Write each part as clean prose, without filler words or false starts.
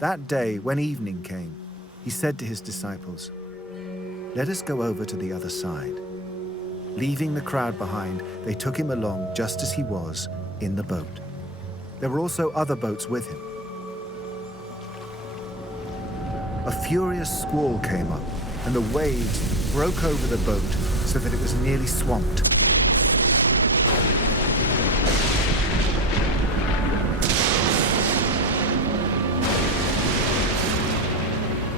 That day, when evening came, he said to his disciples, "Let us go over to the other side." Leaving the crowd behind, they took him along just as he was, in the boat. There were also other boats with him. A furious squall came up, and the waves broke over the boat so that it was nearly swamped.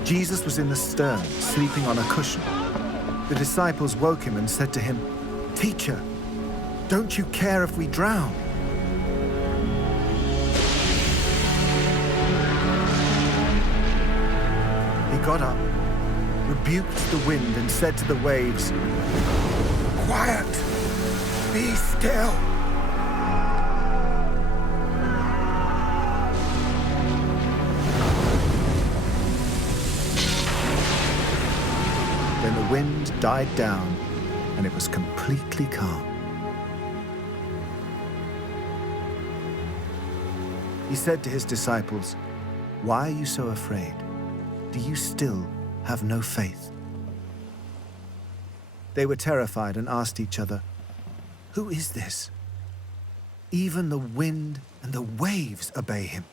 Jesus was in the stern, sleeping on a cushion. The disciples woke him and said to him, "Teacher, don't you care if we drown?" He got up, rebuked the wind, and said to the waves, "Quiet! Be still!" Then the wind died down, and it was completely calm. He said to his disciples, "Why are you so afraid? Do you still have no faith?" They were terrified and asked each other, "Who is this? Even the wind and the waves obey him."